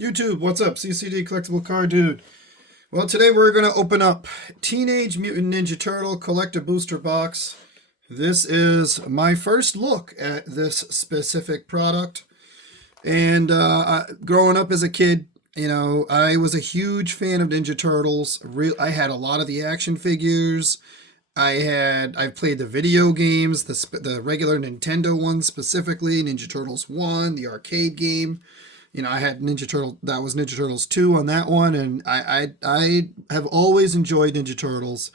YouTube, what's up? CCD Collectible Card Dude. Well, today we're going to open up Teenage Mutant Ninja Turtle Collector Booster Box. This is my first look at this specific product. And growing up as a kid, you know, I was a huge fan of Ninja Turtles. I had a lot of the action figures. I've played the video games, the regular Nintendo ones specifically, Ninja Turtles 1, the arcade game. You know, I had Ninja Turtles 2 on that one, and I have always enjoyed Ninja Turtles.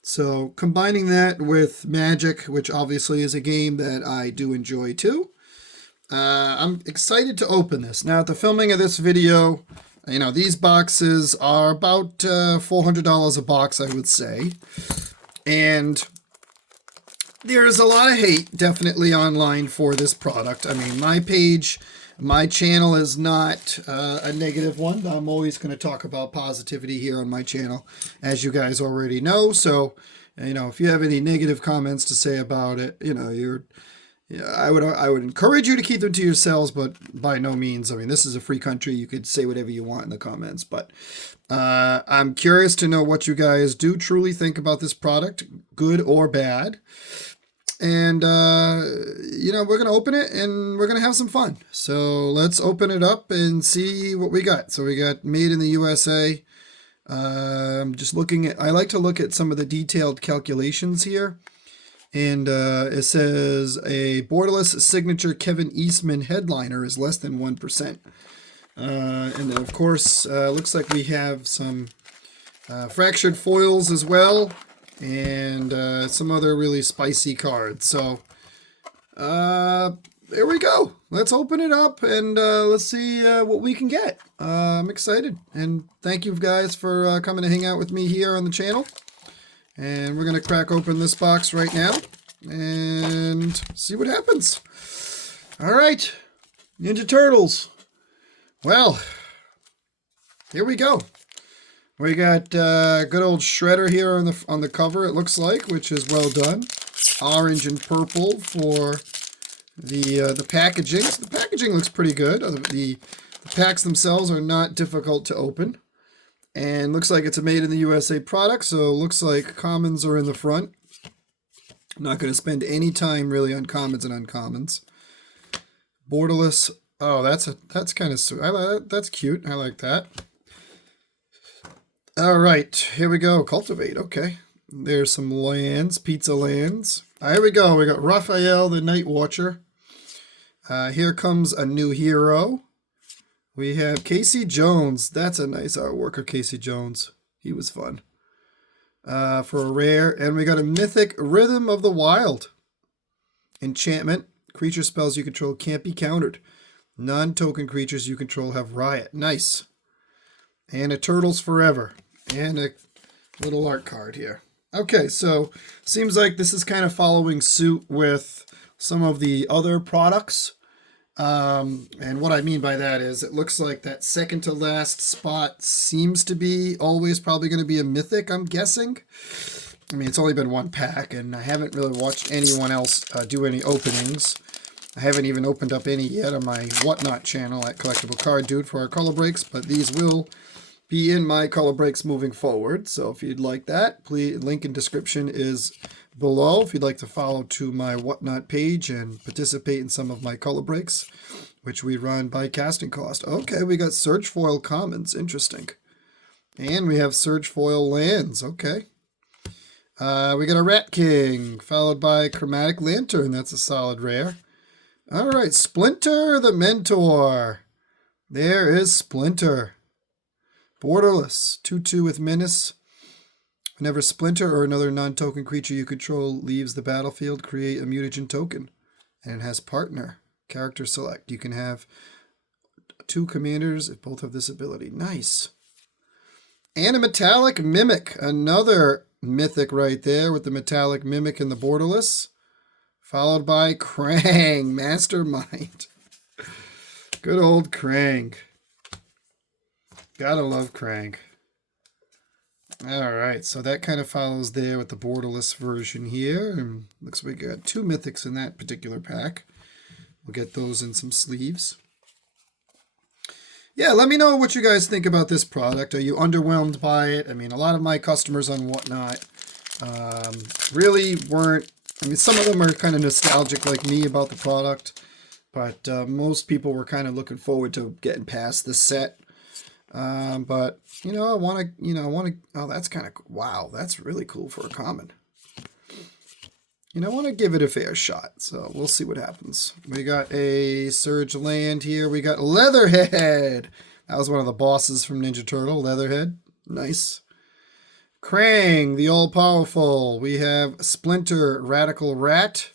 So combining that with Magic, which obviously is a game that I do enjoy too, I'm excited to open this. Now, at the filming of this video, you know, these boxes are about $400 a box, I would say. And there's a lot of hate definitely online for this product. I mean, my channel is not a negative one. I'm always going to talk about positivity here on my channel, as you guys already know. So, you know, if you have any negative comments to say about it, you know, I would encourage you to keep them to yourselves, but by no means. I mean, this is a free country. You could say whatever you want in the comments, but I'm curious to know what you guys do truly think about this product, good or bad. And, you know, we're going to open it and we're going to have some fun. So let's open it up and see what we got. So we got made in the USA. I'm just looking at, I like to look at some of the detailed calculations here. And it says a borderless signature Kevin Eastman headliner is less than 1%. And then, of course, looks like we have some fractured foils as well. And some other really spicy cards. So, there we go. Let's open it up and let's see what we can get. I'm excited. And thank you guys for coming to hang out with me here on the channel. And we're going to crack open this box right now and see what happens. All right, Ninja Turtles. Well, here we go. We got good old Shredder here on the cover, it looks like, which is well done. Orange and purple for the packaging. The packaging looks pretty good. The packs themselves are not difficult to open. And looks like it's a made in the USA product, so looks like commons are in the front. I'm not going to spend any time really on commons and uncommons. Borderless. Oh, that's kind of sweet. That's cute. I like that. All right, here we go. Cultivate. Okay. There's some lands, pizza lands. Here we go. We got Raphael, the Night Watcher. Here comes a new hero. We have Casey Jones. That's a nice artwork of Casey Jones. He was fun. For a rare. And we got a mythic Rhythm of the Wild. Enchantment. Creature spells you control can't be countered. Non-token creatures you control have riot. Nice. And a Turtles Forever. And a little art card here. Okay, so seems like this is kind of following suit with some of the other products. And what I mean by that is it looks like that second to last spot seems to be always probably going to be a mythic, I'm guessing. I mean, it's only been one pack, and I haven't really watched anyone else do any openings. I haven't even opened up any yet on my Whatnot channel at Collectible Card Dude for our color breaks, but these will be in my color breaks moving forward. So if you'd like that, please, link in description is below if you'd like to follow to my Whatnot page and participate in some of my color breaks, which we run by casting cost. Okay, we got Surge Foil Commons. Interesting. And we have Surge Foil Lands. Okay. We got a Rat King, followed by Chromatic Lantern. That's a solid rare. All right, Splinter the Mentor. There is Splinter. Borderless, 2/2 with Menace. Whenever Splinter or another non-token creature you control leaves the battlefield, create a mutagen token. And it has Partner. Character select. You can have 2 commanders if both have this ability. Nice. And a Metallic Mimic. Another mythic right there with the Metallic Mimic and the Borderless. Followed by Krang, Mastermind. Good old Krang. Gotta love Krang. Alright, so that kind of follows there with the borderless version here. And looks like we got 2 mythics in that particular pack. We'll get those in some sleeves. Yeah, let me know what you guys think about this product. Are you underwhelmed by it? I mean, a lot of my customers on Whatnot really weren't. I mean, some of them are kind of nostalgic like me about the product, but most people were kind of looking forward to getting past the set. But I want to, oh, that's kind of, wow, that's really cool for a common. I want to give it a fair shot, so we'll see what happens. We got a Surge Land here. We got Leatherhead. That was one of the bosses from Ninja Turtle, Leatherhead. Nice. Krang, the all-powerful. We have Splinter, Radical Rat.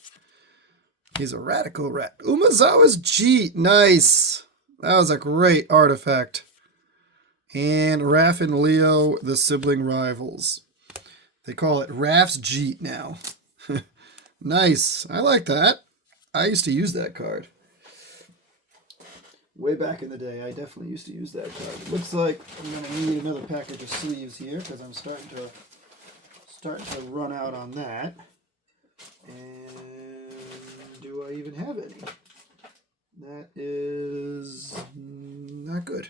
He's a Radical Rat. Umazawa's Jeet. Nice. That was a great artifact. And Raph and Leo, the sibling rivals. They call it Raph's Jeet now. Nice. I like that. I used to use that card. Way back in the day, I definitely used to use that card. Looks like I'm going to need another package of sleeves here because I'm starting to run out on that. And do I even have any? That is not good.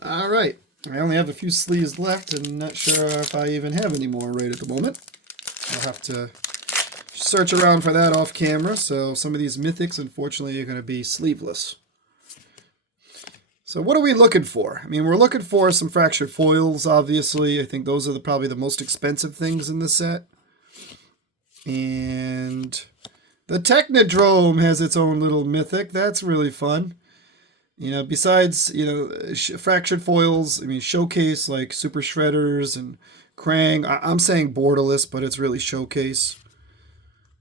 All right. I only have a few sleeves left and not sure if I even have any more right at the moment. I'll have to search around for that off camera. So some of these mythics, unfortunately, are going to be sleeveless. So what are we looking for? I mean, we're looking for some fractured foils, obviously. I think those are probably the most expensive things in the set. And the Technodrome has its own little mythic. That's really fun. Besides, fractured foils, I mean, showcase like Super Shredders and Krang. I'm saying borderless, but it's really showcase.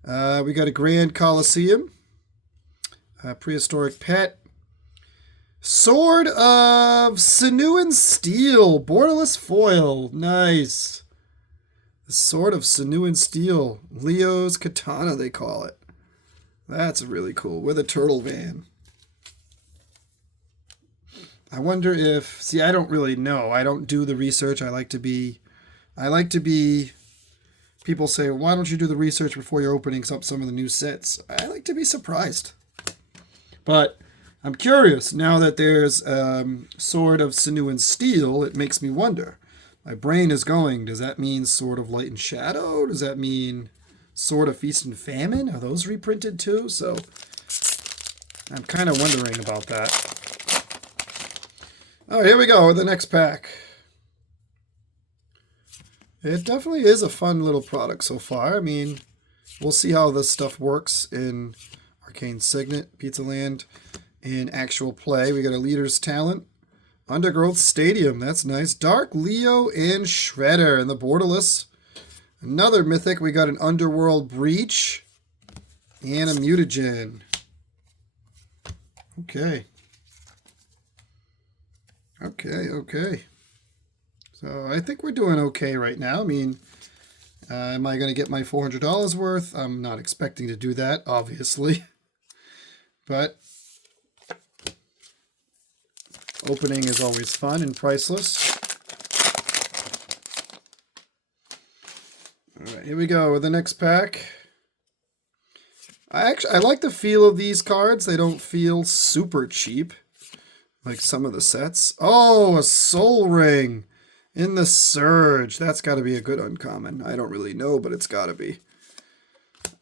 We got a Grand Coliseum, Prehistoric Pet, Sword of Sinew and Steel, borderless foil, nice. The Sword of Sinew and Steel, Leo's Katana they call it. That's really cool, with a turtle van. I wonder if, see, I don't really know. I don't do the research. I like to be, people say, well, why don't you do the research before you're opening up some of the new sets? I like to be surprised. But I'm curious, now that there's Sword of Sinew and Steel, it makes me wonder. My brain is going, does that mean Sword of Light and Shadow? Does that mean Sword of Feast and Famine? Are those reprinted too? So I'm kind of wondering about that. Oh, here we go with the next pack. It definitely is a fun little product so far. I mean, we'll see how this stuff works in Arcane Signet, Pizza Land, in actual play. We got a Leader's Talent, Undergrowth Stadium. That's nice. Dark Leo and Shredder in the borderless. Another mythic. We got an Underworld Breach and a Mutagen. Okay. Okay. So I think we're doing okay right now. I mean, am I going to get my $400 worth? I'm not expecting to do that, obviously. But opening is always fun and priceless. All right, here we go with the next pack. I like the feel of these cards. They don't feel super cheap like some of the sets. Oh, a Soul Ring in the Surge. That's got to be a good uncommon. I don't really know, but it's got to be.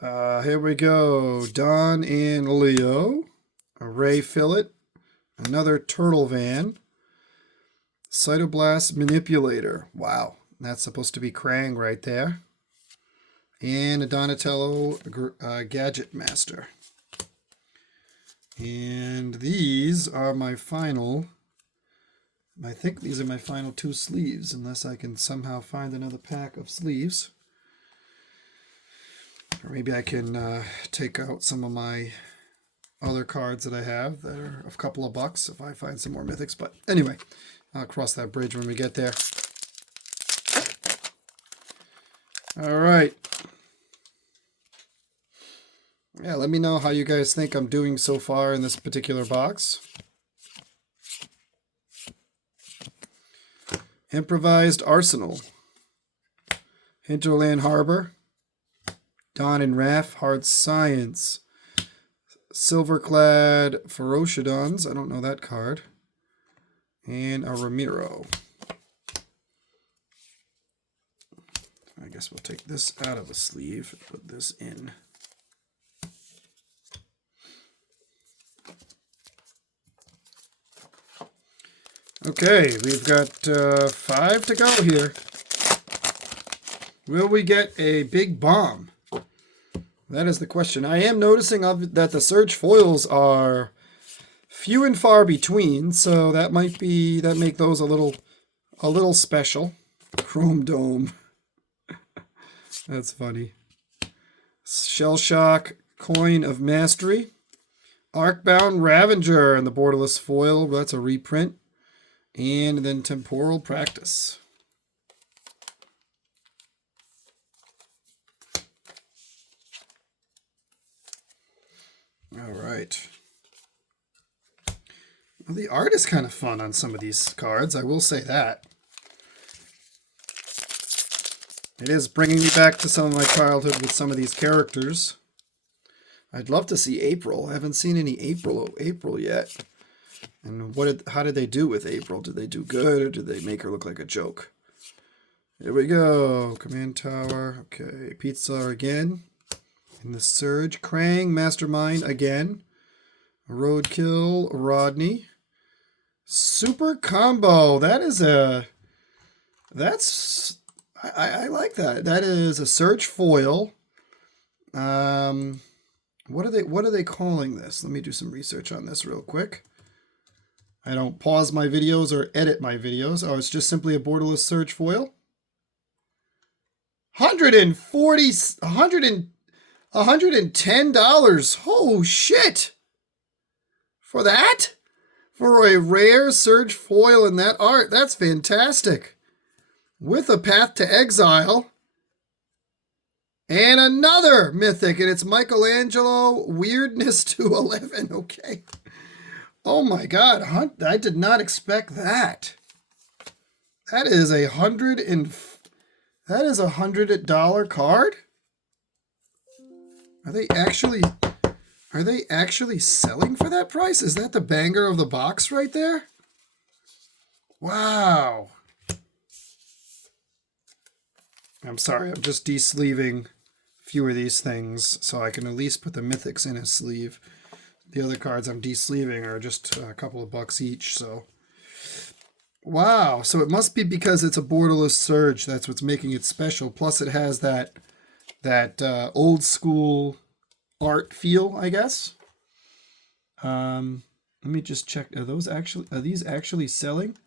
Here we go. Don and Leo. A Ray Fillet. Another Turtle Van. Cytoblast Manipulator. Wow. That's supposed to be Krang right there. And a Donatello Gadget Master. And these are my final, I think these are my final two sleeves, unless I can somehow find another pack of sleeves. Or maybe I can take out some of my other cards that I have that are a couple of bucks if I find some more mythics. But anyway, I'll cross that bridge when we get there. All right. Yeah, let me know how you guys think I'm doing so far in this particular box. Improvised Arsenal. Hinterland Harbor. Don and Raph, Hard Science. Silverclad Ferocidons. I don't know that card. And a Ramiro. I guess we'll take this out of the sleeve and put this in. Okay, we've got 5 to go here. Will we get a big bomb? That is the question. I am noticing that the Surge foils are few and far between, so that might make those a little special. Chrome Dome. That's funny. Shell Shock, Coin of Mastery. Arcbound Ravager and the borderless foil. That's a reprint. And then Temporal Practice. All right. Well, the art is kind of fun on some of these cards. I will say that. It is bringing me back to some of my childhood with some of these characters. I'd love to see April. I haven't seen any April yet. And how did they do with April? Did they do good, or did they make her look like a joke? Here we go. Command Tower. Okay. Pizza again. In the Surge. Krang, Mastermind again. Roadkill, Rodney. Super Combo. That's I like that. That is a Surge foil. What are they calling this? Let me do some research on this real quick. I don't pause my videos or edit my videos. Oh, it's just simply a borderless Surge foil. $110. Oh shit! For that? For a rare Surge foil in that art, that's fantastic. With a Path to Exile. And another Mythic, and it's Michelangelo, Weirdness to 11. Okay. Oh my God, I did not expect that. That is $100 card? Are they actually selling for that price? Is that the banger of the box right there? Wow. I'm sorry, I'm just de-sleeving a few of these things so I can at least put the Mythics in a sleeve. The other cards I'm de-sleeving are just a couple of bucks each, so. Wow, so it must be because it's a borderless Surge. That's what's making it special. Plus it has that old school art feel, I guess. Let me just check. Are these actually selling?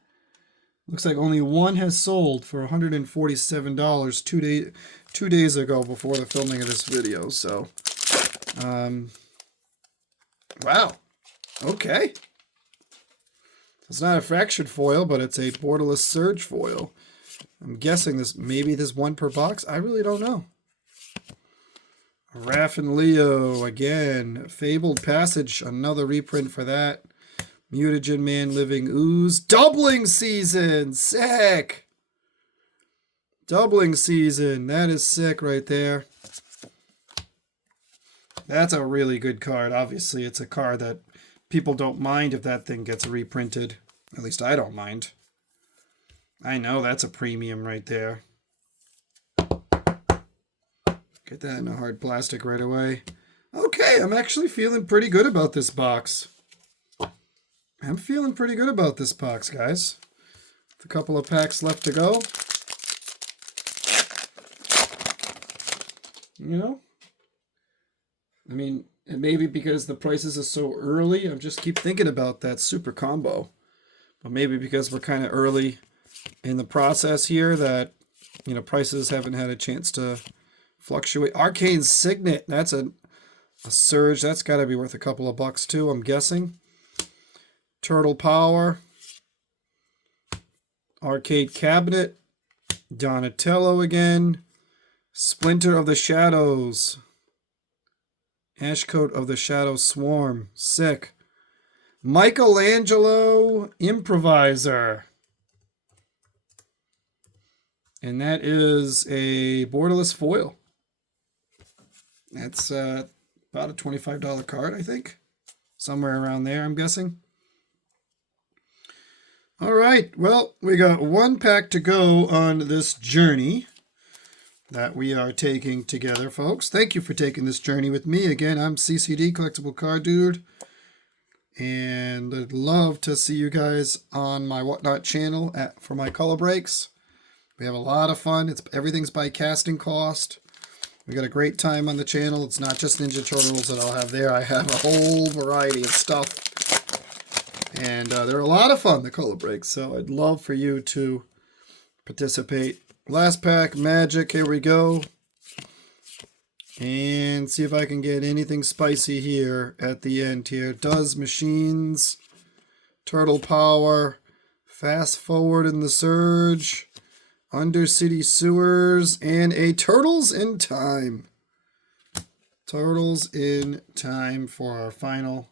Looks like only one has sold for $147 two days ago before the filming of this video. So, wow. Okay. It's not a fractured foil, but it's a borderless Surge foil. I'm guessing maybe this one per box. I really don't know. Raph and Leo again. Fabled Passage, another reprint for that. Mutagen Man, Living Ooze. Doubling Season! Sick! Doubling Season. That is sick right there. That's a really good card. Obviously, it's a card that people don't mind if that thing gets reprinted. At least I don't mind. I know that's a premium right there. Get that in a hard plastic right away. Okay, I'm actually feeling pretty good about this box. I'm feeling pretty good about this box, guys. With a couple of packs left to go. You know? I mean, and maybe because the prices are so early, I just keep thinking about that super combo. But maybe because we're kind of early in the process here that, you know, prices haven't had a chance to fluctuate. Arcane Signet, that's a Surge. That's got to be worth a couple of bucks too, I'm guessing. Turtle Power. Arcade Cabinet. Donatello again. Splinter of the Shadows. Ashcoat of the Shadow Swarm. Sick. Michelangelo Improviser. And that is a borderless foil. That's About a $25 card, I think. Somewhere around there, I'm guessing. All right, well, we got one pack to go on this journey that we are taking together, folks. Thank you for taking this journey with me. Again, I'm CCD, Collectible Card Dude. And I'd love to see you guys on my Whatnot channel for my color breaks. We have a lot of fun. Everything's by casting cost. We got a great time on the channel. It's not just Ninja Turtles that I'll have there. I have a whole variety of stuff. And they're a lot of fun, the color breaks. So I'd love for you to participate. Last pack, Magic. Here we go. And see if I can get anything spicy here at the end here. Does Machines, Turtle Power, Fast Forward in the Surge, Undercity Sewers, and a Turtles in Time. Turtles in Time for our final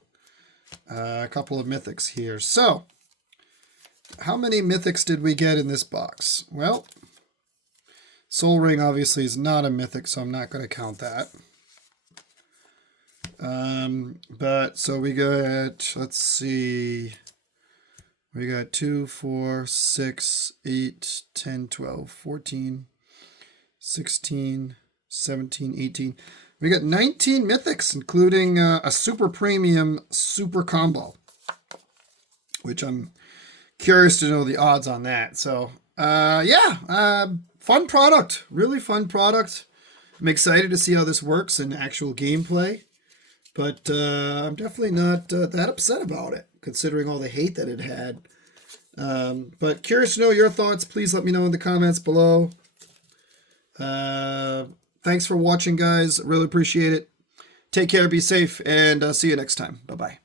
couple of mythics here. So, how many mythics did we get in this box? Well, Soul Ring obviously is not a mythic, so I'm not going to count that. But so we got, let's see, we got 2, 4, 6, 8, 10, 12, 14, 16, 17, 18. We got 19 mythics, including a super premium super combo, which I'm curious to know the odds on that. So, yeah, fun product, really fun product. I'm excited to see how this works in actual gameplay, but I'm definitely not that upset about it, considering all the hate that it had. But curious to know your thoughts. Please let me know in the comments below. Thanks for watching, guys. Really appreciate it. Take care, be safe, and see you next time. Bye-bye.